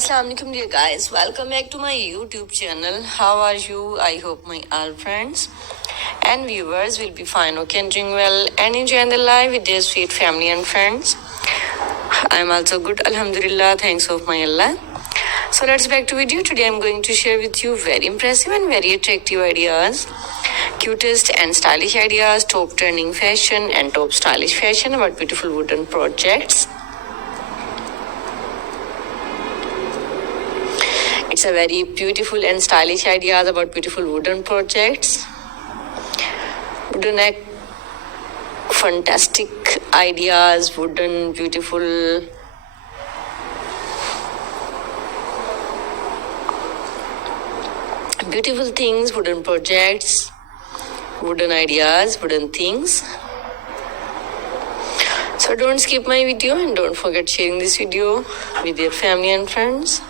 Assalamu alaikum dear guys, welcome back to my YouTube channel. How are you? I hope my all friends and viewers will be fine, okay, and doing well and enjoying the life with their sweet family and friends. I'm also good, alhamdulillah, thanks of my Allah. So let's back to video. Today I'm going to share with you very impressive and very attractive ideas, cutest and stylish ideas, top trending fashion and top stylish fashion about beautiful wooden projects. It's a very beautiful and stylish ideas about beautiful wooden projects. Wooden fantastic ideas, wooden beautiful things, wooden projects, wooden ideas, wooden things. So don't skip my video and don't forget sharing this video with your family and friends.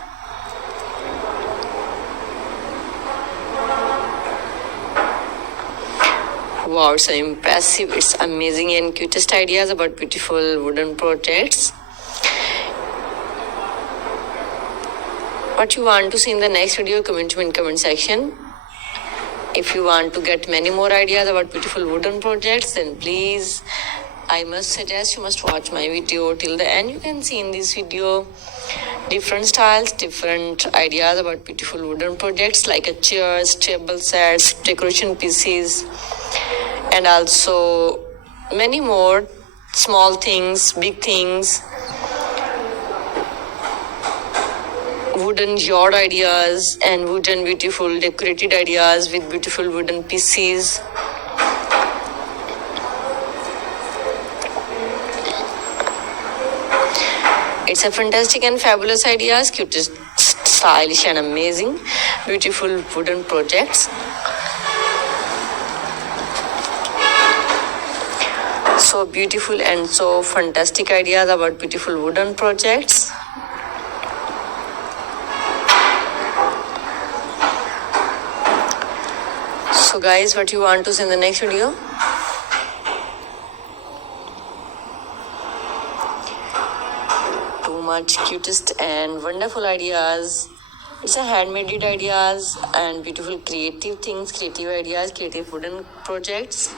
Wow, so impressive. It's amazing and cutest ideas about beautiful wooden projects. What you want to see in the next video, comment in comment section. If you want to get many more ideas about beautiful wooden projects, then please, I must suggest you must watch my video till the end. You can see in this video different styles, different ideas about beautiful wooden projects like a chairs, table sets, decoration pieces, and also many more small things, big things, wooden yard ideas and wooden beautiful decorated ideas with beautiful wooden pieces. It's a fantastic and fabulous ideas, cutest, stylish and amazing, beautiful wooden projects. So beautiful and so fantastic ideas about beautiful wooden projects. So guys, what you want to see in the next video? Too much cutest and wonderful ideas. It's a handmade ideas and beautiful creative things, creative ideas, creative wooden projects.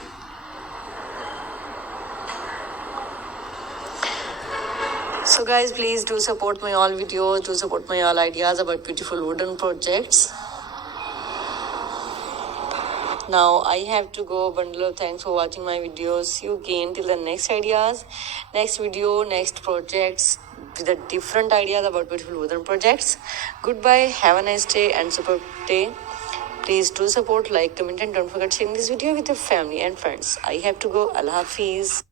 So guys, please do support my all videos, do support my all ideas about beautiful wooden projects. Now I have to go. Bundle of thanks for watching my videos. See you again till the next ideas, next video, next projects with the different ideas about beautiful wooden projects. Goodbye, have a nice day and super day. Please do support, like, comment and don't forget sharing this video with your family and friends. I have to go. Allah Hafiz.